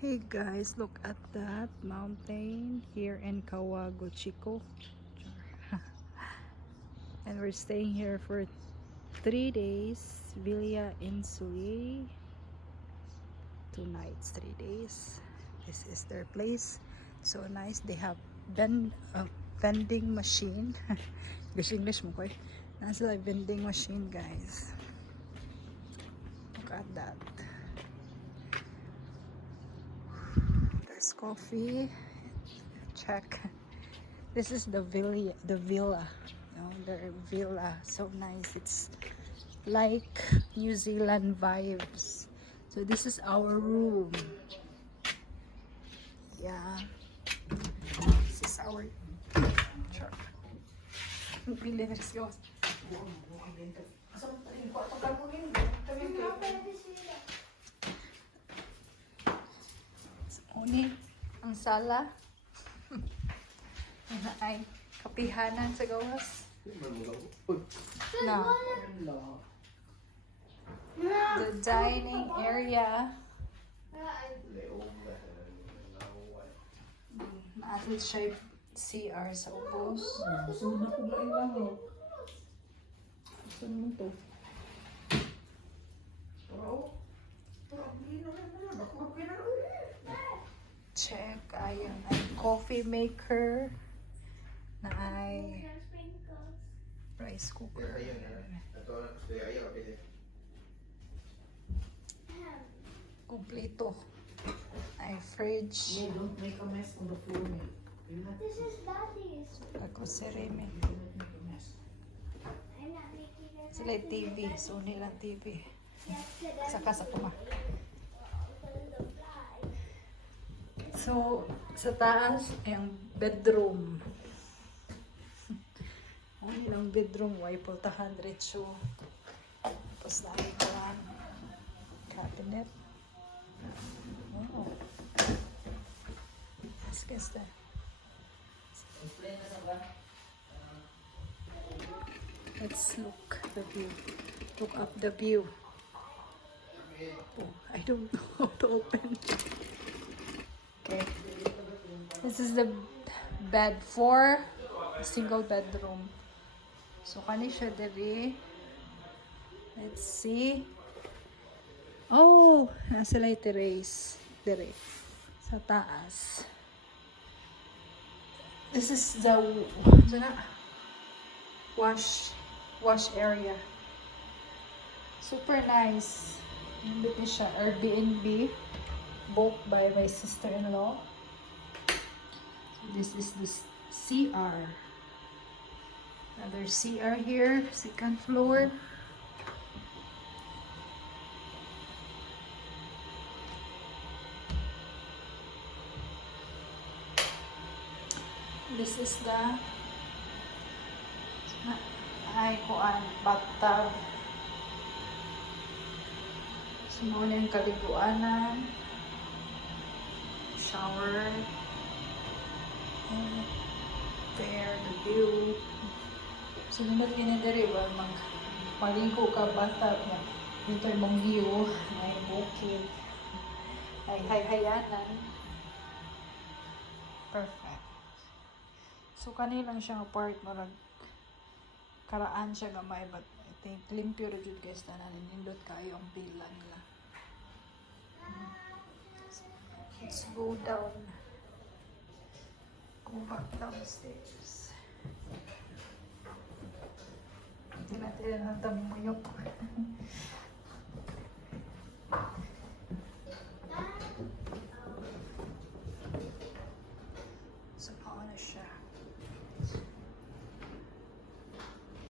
Hey guys, look at that mountain here in Kawaguchiko. And we're staying here for 3 days. Villa Insuli. 2 nights, 3 days. This is their place. So nice. They have vending machine. English mo ko eh. Nasa vending machine, guys. Look at that. There's coffee. Check. This is the villa. No, their villa. So nice. It's like New Zealand vibes. So this is our room. Yeah. This is our truck. Uni ang sala. Ano ay kapihanan sa gawas. No. The dining area. Naatin siya CR sa ubos. Check. Ayan ay coffee maker. Na ay rice cooker. Kompleto. Ay fridge. Don't make a mess on the floor, man. This is Daddy's. Ako sereme. Don't make a mess. I'm not making it. Sila yung TV. So nilang TV. Yesterday. Saka sa kuma. So, sa taas, yung bedroom. Ang ilang bedroom, way pultahan, diretso. Tapos dahil ko lang cabinet. Oh. Let's guess that. Let's look the view. Look up the view. Oh, I don't know how to open. Okay. This is the bed for single bedroom. So kani siya diri. Let's see. Oh, nasa light terrace diri sa taas. This is the wash area. Super nice. Nandito siya Airbnb. Booked by my sister-in-law. So this is the CR. Another CR here, second floor. This is the bathtub. Simula yung kaliguanan. Shower. And there, the view. So, naman kinadari ba, maligo ka bathtub na. Dito yung mong view. May bukid. Ay hayanan. Perfect. So, kanilang siyang apart mo karaan siya gamay, but I think limpyo rin jud guys na nindot kayo ang pila nila. Let's go down. Go back downstairs. Hindi natin ang tamuyok.